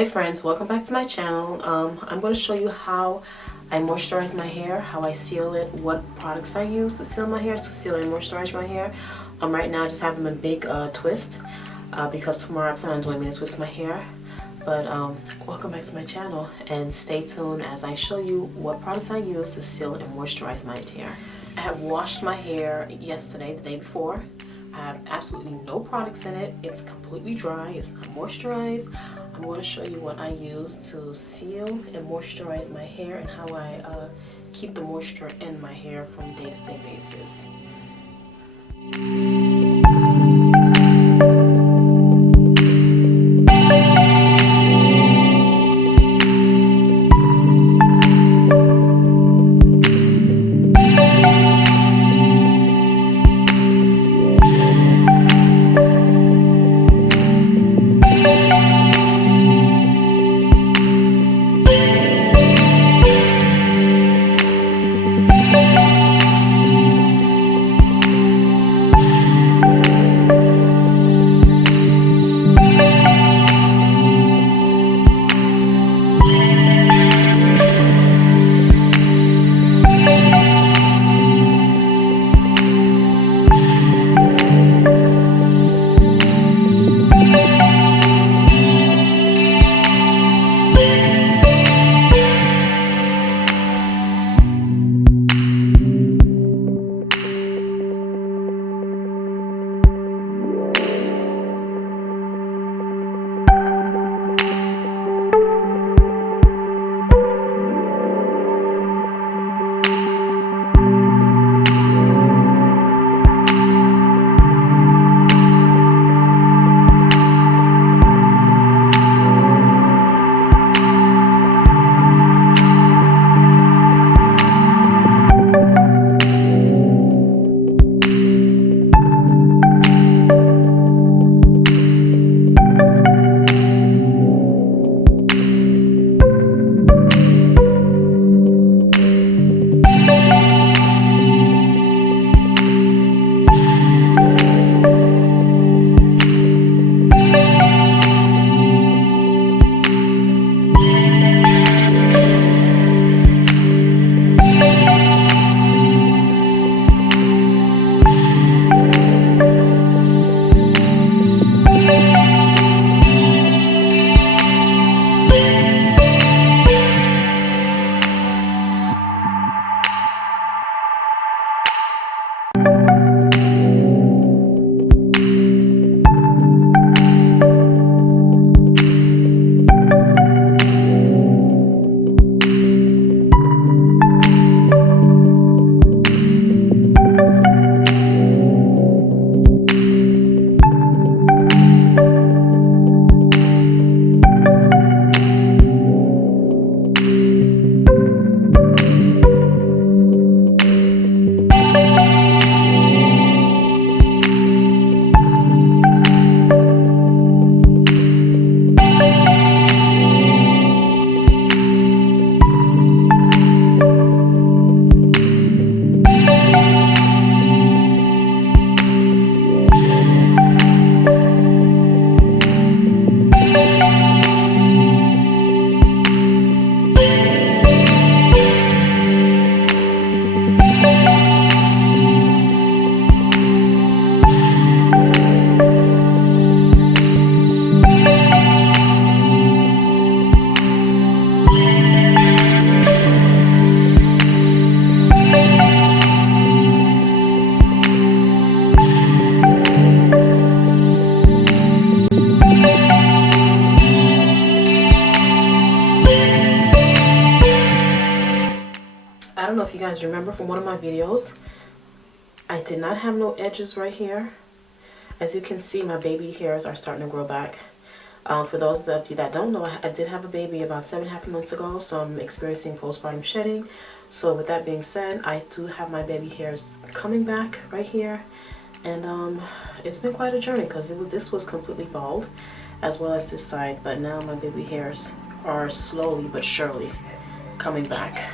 Hey friends, welcome back to my channel. I'm going to show you how I moisturize my hair, how I seal it, what products I use to seal my hair, to seal and moisturize my hair. Right now I just have them a big twist because tomorrow I plan on doing me to twist my hair. But welcome back to my channel and stay tuned as I show you what products I use to seal and moisturize my hair. I have washed my hair yesterday, the day before. I have absolutely no products in it. It's completely dry. It's not moisturized. I'm going to show you what I use to seal and moisturize my hair and how I keep the moisture in my hair from day-to-day basis. I don't know if you guys remember from one of my videos, I did not have no edges right here. As you can see, my baby hairs are starting to grow back. For those of you that don't know, I did have a baby about 7.5 months ago, so I'm experiencing postpartum shedding. So with that being said, I do have my baby hairs coming back right here. And it's been quite a journey because this was completely bald, as well as this side. But now my baby hairs are slowly but surely coming back.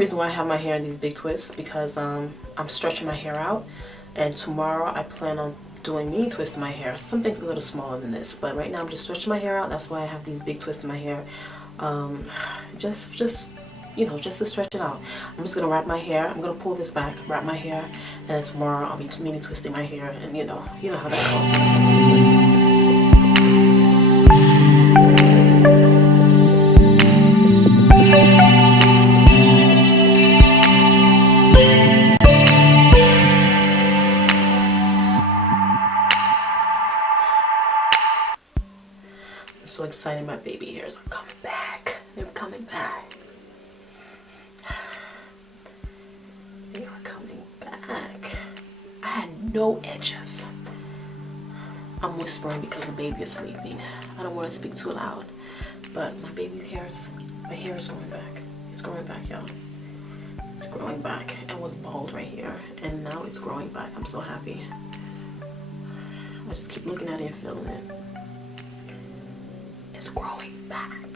reason why I have my hair in these big twists, because I'm stretching my hair out, and tomorrow I plan on doing mini twists in my hair, something a little smaller than this, but right now I'm just stretching my hair out. That's why I have these big twists in my hair, just you know, just to stretch it out. I'm just gonna wrap my hair. I'm gonna pull this back, wrap my hair, and then tomorrow I'll be mini twisting my hair, and you know how that goes. Mini twist. I'm so excited, my baby hairs are coming back. They're coming back. They are coming back. I had no edges. I'm whispering because the baby is sleeping. I don't want to speak too loud, but my baby's my hair is growing back. It's growing back, y'all. It's growing back. It was bald right here, and now it's growing back. I'm so happy. I just keep looking at it and feeling it. It's growing back.